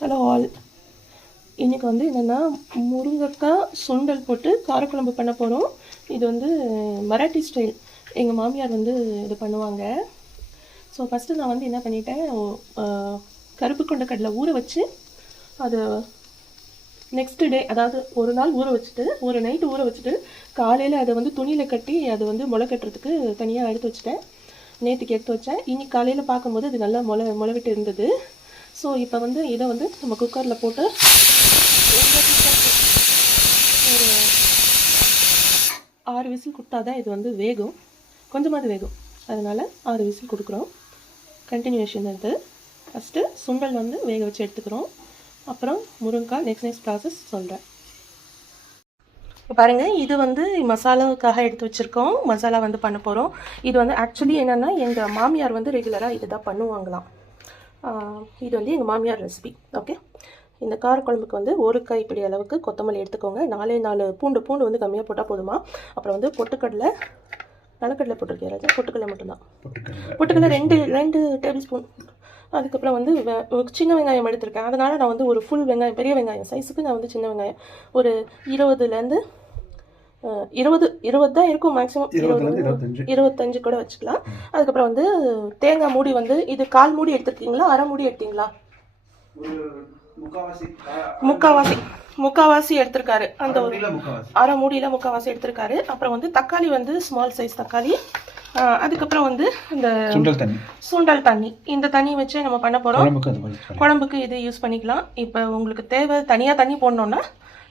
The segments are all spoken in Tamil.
ஹலோ ஆல் இன்றைக்கி வந்து என்னென்னா முருங்கைக்காய் சுண்டல் போட்டு காரக்குழம்பு பண்ண போகிறோம் இது வந்து மராட்டி ஸ்டைல். எங்கள் மாமியார் வந்து இது பண்ணுவாங்க. ஸோ ஃபஸ்ட்டு நான் வந்து என்ன பண்ணிட்டேன் கருப்பு கொண்ட கடலை ஊற வச்சு அது நெக்ஸ்ட் டே அதாவது ஒரு நாள் ஊற வச்சுட்டு ஒரு நைட்டு ஊற வச்சுட்டு காலையில் அதை வந்து துணியில் கட்டி அதை வந்து முளை கட்டுறதுக்கு தனியாக எடுத்து வச்சுட்டேன். நேற்றுக்கு எடுத்து வச்சேன். இன்றைக்கி காலையில் பார்க்கும்போது அது நல்லா முளை முளைவிட்டு இருந்தது. ஸோ இப்போ வந்து இதை வந்து நம்ம குக்கரில் போட்டு ஒரு ஆறு விசில் கொடுத்தா தான் இது வந்து வேகும். கொஞ்சமாவது வேகும். அதனால் ஆறு விசில் கொடுக்குறோம். கண்டினியூஷன் இது ஃபஸ்ட்டு சுண்டல் வந்து வேக வச்சு எடுத்துக்கிறோம். அப்புறம் முருங்காய் நெக்ஸ்ட் நெக்ஸ்ட் ப்ராசஸ் சொல்கிறேன் பாருங்கள் இது வந்து மசாலாவுக்காக எடுத்து வச்சுருக்கோம். மசாலா வந்து பண்ண போகிறோம் இது வந்து ஆக்சுவலி என்னென்னா எங்கள் மாமியார் வந்து ரெகுலராக இது தான் பண்ணுவாங்களாம். இது வந்து எங்கள் மாமியார் ரெசிபி ஓகே இந்த காரக்குழம்புக்கு வந்து ஒரு கைப்பிடி அளவுக்கு கொத்தமல்லி எடுத்துக்கோங்க. நாலே நாலு பூண்டு பூண்டு வந்து கம்மியாக போட்டால் போதுமா? அப்புறம் வந்து பொட்டுக்கடலை நிலக்கடலை போட்டிருக்கேன் ராஜா. பொட்டுக்கடலை மட்டும்தான். பொட்டுக்கடலை. ரெண்டு ரெண்டு டேபிள் ஸ்பூன் அதுக்கப்புறம் வந்து சின்ன வெங்காயம் எடுத்திருக்கேன். அதனால் நான் வந்து ஒரு ஃபுல் வெங்காயம் பெரிய வெங்காயம் சைஸுக்கு நான் வந்து சின்ன வெங்காயம். ஒரு இருபதுலேருந்து இருபது இருபது தான் இருக்கும் மேக்ஸிமம் இருபது இருபத்தஞ்சு. கூட வச்சுக்கலாம். அதுக்கப்புறம் வந்து தேங்காய் மூடி வந்து இது கால் மூடி எடுத்துருக்கீங்களா? அரை மூடி எடுத்தீங்களா? ஒரு முக்காவாசி முக்காவாசி எடுத்திருக்காரு. அந்த ஒரு அரை மூடியில் முக்காவாசி எடுத்திருக்காரு. அப்புறம் வந்து தக்காளி வந்து ஸ்மால் சைஸ் தக்காளி. அதுக்கப்புறம் வந்து இந்த சுண்டல் தண்ணி. சுண்டல் தண்ணி. இந்த தண்ணி வச்சு நம்ம பண்ண போகிறோம் குழம்புக்கு இது யூஸ் பண்ணிக்கலாம். இப்போ உங்களுக்கு தேவை தனியாக தண்ணி போடணும்னா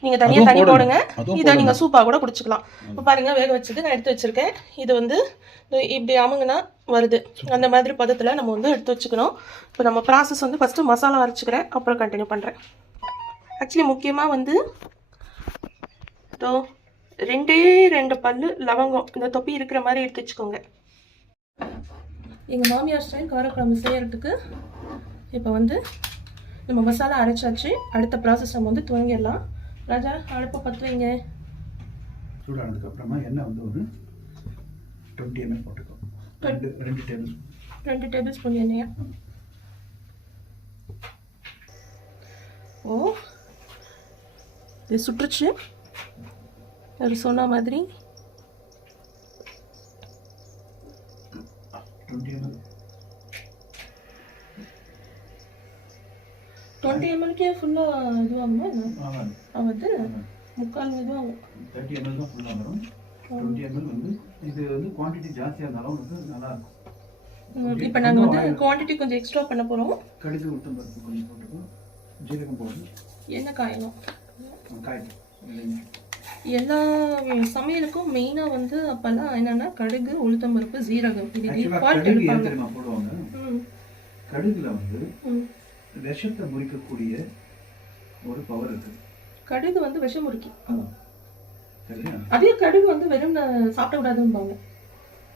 நீங்கள் தனியாக தண்ணி. போடுங்க. இதை நீங்கள் சூப்பாக கூட குடிச்சுக்கலாம். இப்போ பாருங்க வேக வச்சது நான் எடுத்து வச்சிருக்கேன். இது வந்து இப்படி அமுங்குனா வருது. அந்த மாதிரி பதத்தில் நம்ம வந்து எடுத்து வச்சுக்கணும். இப்போ நம்ம ப்ராசஸ் வந்து ஃபஸ்ட்டு மசாலா அரைச்சிக்கிறேன். அப்புறம் கண்டினியூ பண்ணுறேன் ஆக்சுவலி முக்கியமாக வந்து இதோ ரெண்டே ரெண்டு பல்லு லவங்கம். இந்த தொப்பி இருக்கிற மாதிரி எடுத்து வச்சுக்கோங்க. எங்கள் மாமியார் ஸ்டைல் காரக்குழம்பு செய்யறதுக்கு இப்போ வந்து நம்ம மசாலா அரைச்சாச்சு. அடுத்த ப்ராசஸ் நம்ம வந்து துவங்கிடலாம் ராஜா அடுப்பை பற்ற வைங்க. சூடானதுக்கு அப்புறமா எண்ணெய் வந்து ஒரு டுவெண்ட்டி எம்எல் போட்டுக்கோ. ரெண்டு ரெண்டு டேபிள் ரெண்டு டேபிள் ஸ்பூன் எண்ணெயா? ஓ இது சுட்டுருச்சு. அவர் சொன்ன மாதிரி. டுவெண்ட்டி எம்எல் டுவெண்ட்டி எம்எல்கே ஃபுல்லாக இதுவாகுமா ஆகுது. முக்கால் இதுவாகும். தேர்ட்டி எம்எல் தான் ஃபுல்லாக வரும் டுவெண்ட்டி எம்எல் வந்து இது வந்து குவான்டிட்டி ஜாஸ்தியாக இருந்தாலும் வந்து நல்லா இருக்கும் இப்போ நாங்கள் வந்து குவாண்டிட்டி கொஞ்சம் எக்ஸ்ட்ரா பண்ண போகிறோம் கடுகு உளுத்தம் பருப்பு கொஞ்சம் போட்டுக்கோ. ஜீரகம் போடு. என்ன காயணும்? காய். இல்லைங்க. எல்லா சமையலுக்கும் மெயினாக வந்து அப்போல்லாம் என்னென்னா கடுகு உளுத்தம்பருப்பு ஜீரகம். இது போடுவாங்க? கடுகுல வந்து விஷத்தை முறிக்கக்கூடிய ஒரு பவர் இருக்குது கடுகு வந்து விஷம் முறுக்கி அதான் சரியா? அதே கடுகு வந்து வெறும் சாப்பிட கூடாதும்பாங்க.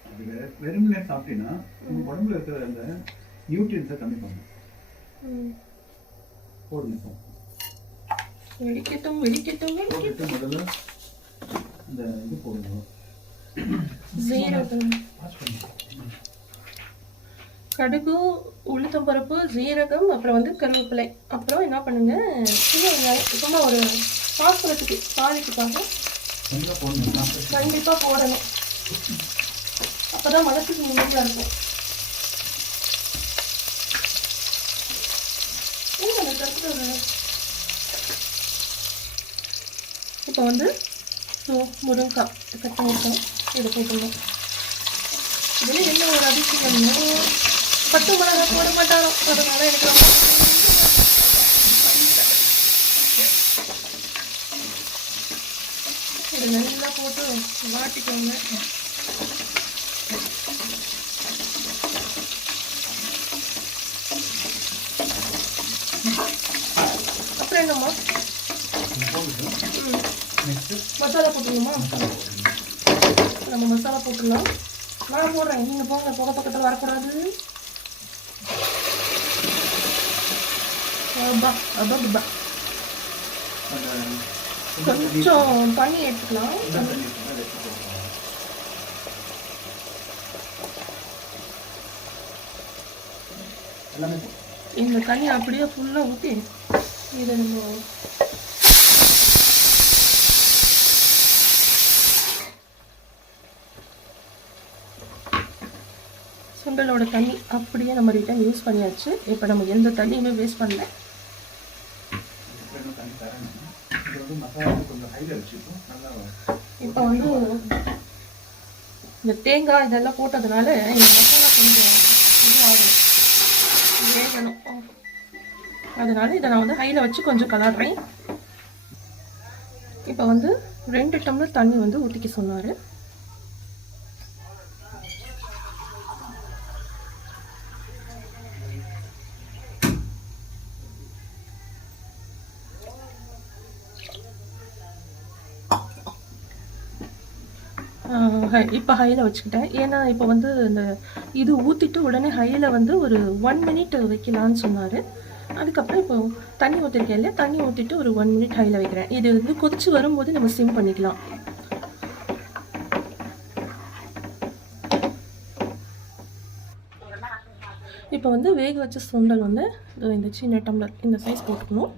அது வெ- வெறுமனே சாப்பிட்டீங்கன்னா உங்க உடம்புல இருக்கிற அந்த நியூட்ரியன்ஸை கம்மி பண்ணும். ம். போடுங்க இப்போ. வெடிக்கட்டும் வெடிக்கட்டும் போட்டுட்டு வெடிக்கட்டும் முதல்ல இந்த இது போடுங்க. ஜீரகம். வாஷ் பண்ணி. கடுகு உளுத்தம்பருப்பு ஜீரகம் அப்புறம் வந்து கருவேப்பிலை. அப்புறம் என்ன பண்ணுங்க? சின்ன வெங்காயம். சும்மா ஒரு போடணும். நான் கண்டிப்பா போடணும். அப்பதான் மனசுக்கு நிம்மதியா இருக்கும். இப்போ வந்து ஸோ முருங்கைக்காய் கட் பண்ணியிருக்கோம் இதை போட்டுருவோம் இதில் என்ன ஒரு அதிசயம்னா பத்து மிளகா போட மாட்டாரோ? அதனால எனக்கு ரொம்ப இது நல்லா போட்டு வாட்டிக்கோங்க. அப்புறம் என்னம்மா? மசாலா போட்டுருங்கம்மா நம்ம மசாலா போட்டுடலாம். நான் போடுறேன். நீங்கள் போங்க. புகை பக்கத்தில் வரக்கூடாது. அப்பா அப்பா அப்பா கொஞ்சம் பண்ணி எடுத்துக்கலாம். இந்த தண்ணி அப்படியே ஃபுல்லாக ஊற்றி இதை நம்ம சுண்டலோட தண்ணி அப்படியே நம்ம ரிட்டன் யூஸ் பண்ணியாச்சு. இப்போ நம்ம எந்த தண்ணியுமே வேஸ்ட் பண்ணல இன்னும் தண்ணி தரணும் இது வந்து மசாலா கொஞ்சம் ஹைல வச்சுப்போம் நல்லா இப்போ வந்து இந்த தேங்காய் இதெல்லாம் போட்டதுனால இந்த மசாலா கொஞ்சம் இது வேகணும். அதனால இதை நான் வந்து ஹையில் வச்சு கொஞ்சம் கலர்றேன். இப்போ வந்து ரெண்டு டம்ளர் தண்ணி வந்து ஊற்றிக்க சொன்னார். ஹை இப்போ ஹையில் வச்சுக்கிட்டேன். ஏன்னா இப்போ வந்து இந்த இது ஊற்றிட்டு உடனே ஹையில் வந்து ஒரு ஒன் மினிட் வைக்கலான்னு சொன்னார். அதுக்கப்புறம் இப்போ தண்ணி ஊற்றிருக்கேன் இல்லையா? தண்ணி ஊற்றிட்டு ஒரு ஒன் மினிட் ஹையில் வைக்கிறேன். இது வந்து கொதிச்சு வரும்போது நம்ம சிம் பண்ணிக்கலாம். இப்போ வந்து வேக வச்ச சுண்டல் வந்து இந்த சின்ன டம்ளர் இந்த சைஸ் போட்டுக்கணும்.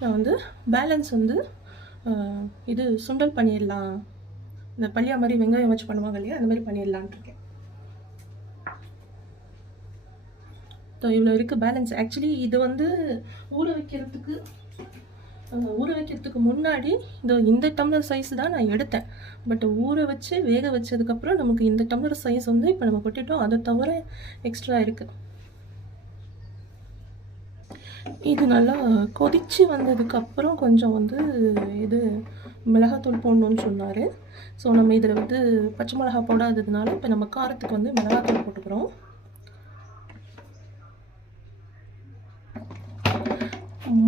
நான் வந்து பேலன்ஸ் வந்து இது சுண்டல் பண்ணிடலாம். இந்த பள்ளியா மாதிரி வெங்காயம் வச்சு பண்ணுவாங்க இல்லையா அந்த மாதிரி பண்ணிடலான்ட்டு இருக்கேன். ஸோ இவ்வளோ இருக்குது பேலன்ஸ் ஆக்சுவலி இது வந்து ஊற வைக்கிறதுக்கு ஊற வைக்கிறதுக்கு முன்னாடி இந்த இந்த டம்ளர் சைஸ் தான் நான் எடுத்தேன். பட் ஊற வச்சு வேக வச்சதுக்கப்புறம் நமக்கு இந்த டம்ளர் சைஸ் வந்து இப்போ நம்ம கொட்டிட்டோம். அதை தவிர எக்ஸ்ட்ரா இருக்குது இது நல்லா கொதிச்சு வந்ததுக்கப்புறம் கொஞ்சம் வந்து இது மிளகாத்தூள் போடணும்னு சொன்னார். ஸோ நம்ம இதில் வந்து பச்சை மிளகா போடாததுனால இப்போ நம்ம காரத்துக்கு வந்து மிளகாத்தூள் போட்டுக்கிறோம்.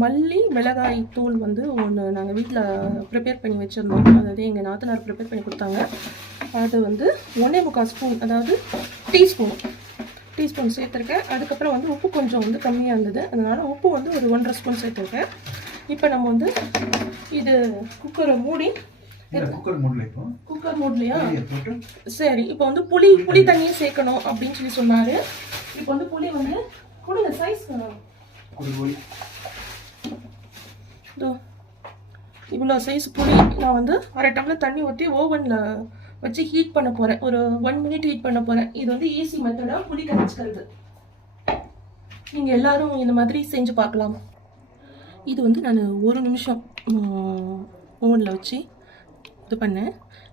மல்லி மிளகாய் தூள் வந்து ஒன்று நாங்கள் வீட்டில் ப்ரிப்பேர் பண்ணி வச்சுருந்தோம். அதாவது எங்கள் நாத்தனார் ப்ரிப்பேர் பண்ணி கொடுத்தாங்க. அது வந்து ஒன்றே முக்கால் ஸ்பூன் அதாவது டீஸ்பூன். டீஸ்பூன் சேர்த்துருக்கேன். அதுக்கப்புறம் வந்து உப்பு கொஞ்சம் வந்து கம்மியாக இருந்தது. அதனால் உப்பு வந்து ஒரு ஒன்றரை ஸ்பூன் சேர்த்துருக்கேன். இப்போ நம்ம வந்து இது குக்கரை மூடி குக்கர் மூடல இப்போ. குக்கர் மூடலையா? சரி இப்போ வந்து புளி புளி தண்ணியை சேர்க்கணும் அப்படின்னு சொல்லி சொன்னார். இப்போ வந்து புளி வந்து கொடுங்க சைஸ் இவ்வளோ சைஸ் புளி. நான் வந்து அரை டம்ளர் தண்ணி ஊற்றி ஓவனில் வச்சு ஹீட் பண்ண போகிறேன் ஒரு ஒன் மினிட் ஹீட் பண்ண போகிறேன் இது வந்து ஈஸி மெத்தடாக புளி கரைச்சிக்கிறது. நீங்கள் எல்லோரும் இந்த மாதிரி செஞ்சு பார்க்கலாம். இது வந்து நான் ஒரு நிமிஷம் ஓவனில் வச்சு இது பண்ணேன்.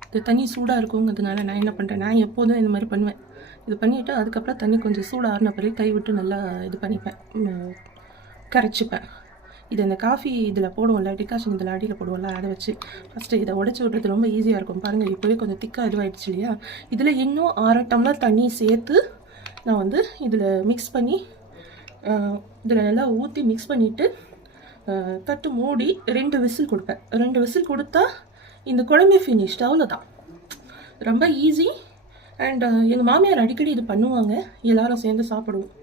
இது தண்ணி சூடாக இருக்குங்கிறதுனால நான் என்ன பண்ணுறேன் நான் எப்போதும் இந்த மாதிரி பண்ணுவேன். இது பண்ணிவிட்டு அதுக்கப்புறம் தண்ணி கொஞ்சம் சூடாகின பிறகு கை விட்டு நல்லா இது பண்ணிப்பேன். கரைச்சிப்பேன். இது இந்த காஃபி இதில் போடுவோம்ல டிகாஷன் இதில் அடியில் போடுவோம்ல அதை வச்சு ஃபஸ்ட்டு இதை உடச்சி விட்றது ரொம்ப ஈஸியாக இருக்கும். பாருங்கள் இப்போவே கொஞ்சம் திக்காக இதுவாகிடுச்சு இல்லையா? இதில் இன்னும் அரை டம்ளர் தண்ணி சேர்த்து நான் வந்து இதில் மிக்ஸ் பண்ணி இதில் நல்லா ஊற்றி மிக்ஸ் பண்ணிவிட்டு தட்டு மூடி ரெண்டு விசில் கொடுப்பேன். ரெண்டு விசில் கொடுத்தா இந்த குழம்பே ஃபினிஷ்ட் அவ்வளோதான் ரொம்ப ஈஸி அண்ட் எங்கள் மாமியார் அடிக்கடி இது பண்ணுவாங்க. எல்லாரும் சேர்ந்து சாப்பிடுவோம்.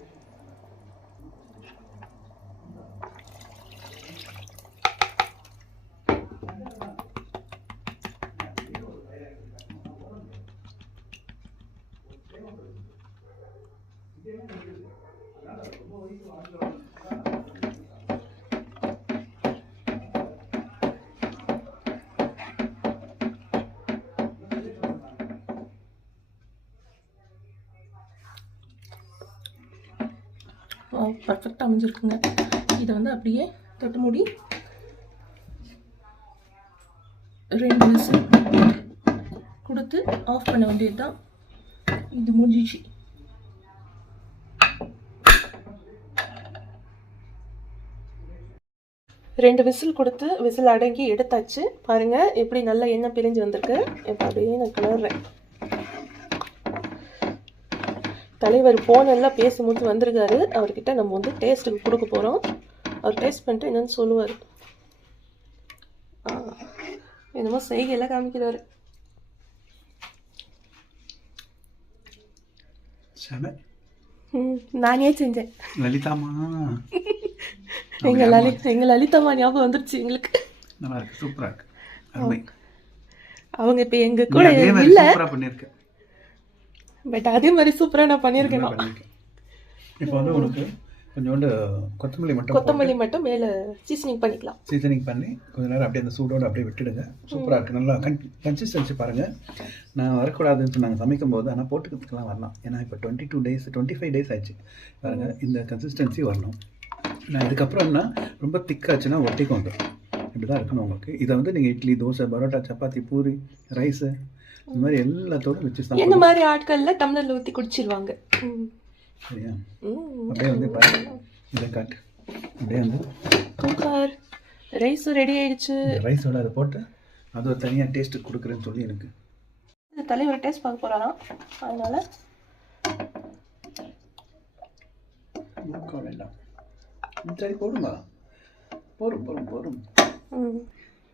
பர்ஃபெக்டாக அமைஞ்சிருக்குங்க. இதை வந்து அப்படியே தொட்டு மூடி ரெண்டு விசில் கொடுத்து ஆஃப் பண்ண வேண்டியது தான் இது முடிஞ்சிச்சு. ரெண்டு விசில் கொடுத்து விசில் அடங்கி எடுத்தாச்சு. பாருங்க எப்படி நல்லா எண்ணெய் பிரிஞ்சு வந்திருக்கு. இப்போ அப்படியே நான் கிளறேன் தலைவர் ஃபோனெல்லாம் பேசும்போது வந்திருக்காரு. அவர்கிட்ட நம்ம வந்து டேஸ்ட்டுக்கு கொடுக்க போகிறோம் அவர் டேஸ்ட் பண்ணிட்டு என்னன்னு சொல்லுவார். என்னமோ செய்கையெல்லாம் காமிக்கிறாரு. நானே செஞ்சேன். லலிதாமா எங்க லலி எங்க லலிதம்மா ஞாபகம் வந்துருச்சு எங்களுக்கு. நல்லா இருக்கு சூப்பரா இருக்கு. அருமை. அவங்க இப்போ எங்க கூட இல்லை. சூப்பரா பண்ணிருக்க. பட் அதே மாதிரி சூப்பராக நான் பண்ணியிருக்கேன் நல்லா பண்ணிருக்க. இப்போ வந்து உனக்கு கொஞ்சோண்டு கொத்தமல்லி மட்டும் கொத்தமல்லி மட்டும் மேலே சீசனிங் பண்ணிக்கலாம். சீசனிங் பண்ணி கொஞ்ச நேரம் அப்படியே அந்த சூடோடு அப்படியே விட்டுடுங்க. சூப்பராக இருக்குது நல்லா கன் கன்சிஸ்டன்சி பாருங்கள் நான் வரக்கூடாதுன்னு சொன்னாங்க சமைக்கும் போது ஆனால் போட்டுக்கிறதுக்கெல்லாம் வரலாம். ஏன்னா இப்போ twenty two days twenty five days ஆயிடுச்சு. பாருங்கள் இந்த கன்சிஸ்டன்சி வரணும். நான் இதுக்கப்புறம்னா ரொம்ப திக்காச்சுன்னா ஒட்டிக்கு வந்துடும் இப்படி தான் இருக்கணும் உங்களுக்கு. இதை வந்து நீங்கள் இட்லி தோசை பரோட்டா சப்பாத்தி பூரி ரைஸு இந்த மாதிரி எல்லாத்தோடும் வச்சு என்ன சாப்பிடலாம் மாதிரி ஆட்கள்ல டம்ளர்ல ஊற்றி குடிச்சிருவாங்க. சரியா. அப்படியே? வந்து பாரு. இதை காட்டு. அப்படியே வந்து. சூப்பர். ரைஸ் ரெடி ஆயிடுச்சு. ரைஸோட அதை போட்டு அது ஒரு தனியாக டேஸ்ட்டு கொடுக்குறேன்னு சொல்லி எனக்கு. இந்த தலைவர் டேஸ்ட் பார்க்க போறாராம் அதனால. சரி போடுங்க போரும் போரும் போரும்.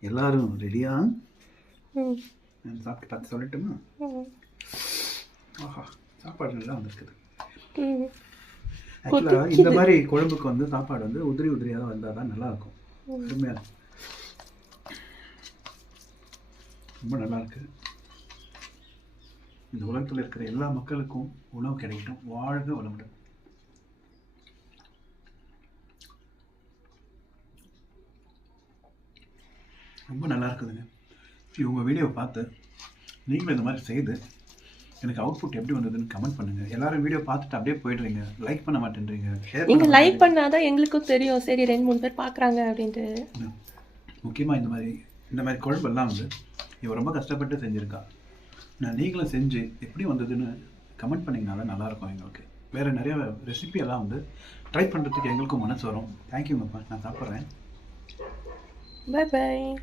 எல்லாரும் ரெடியா. நான் சாப்பிட்டு பார்த்து சொல்லட்டுமா. ஆஹா சாப்பாடு நல்லா வந்திருக்குது. ஆக்சுவலாக இந்த மாதிரி குழம்புக்கு வந்து சாப்பாடு வந்து உதிரி உதிரியாக வந்தால் தான் நல்லா இருக்கும் அருமையாக இருக்கும் ரொம்ப நல்லா இருக்கு. இந்த உலகத்தில் இருக்கிற எல்லா மக்களுக்கும் உணவு கிடைக்கட்டும். வாழ்க வளமுடன். ரொம்ப நல்லா இருக்குதுங்க இவங்க வீடியோ பார்த்து நீங்களும் இந்த மாதிரி செய்து எனக்கு அவுட்புட் எப்படி வந்ததுன்னு கமெண்ட் பண்ணுங்க. எல்லாரும் வீடியோ பார்த்துட்டு அப்படியே போயிடுறீங்க. லைக் பண்ண மாட்டேன்றீங்க. ஷேர் நீங்க லைக் பண்ணாதான் எங்களுக்கும் தெரியும். சரி ரெண்டு மூணு பேர் பார்க்கறாங்க அப்படின்ட்டு. முக்கியமாக இந்த மாதிரி இந்த மாதிரி குழம்பெல்லாம் வந்து இவ ரொம்ப கஷ்டப்பட்டு செஞ்சுருக்கா. நான் நீங்களும் செஞ்சு எப்படி வந்ததுன்னு கமெண்ட் பண்ணிங்கன்னா தான் நல்லாயிருக்கும் எங்களுக்கு. வேறு நிறைய ரெசிபி எல்லாம் வந்து ட்ரை பண்ணுறதுக்கு எங்களுக்கும் மனசு வரும். தேங்க்யூங்கப்பா நான் சாப்பிட்றேன். Bye bye.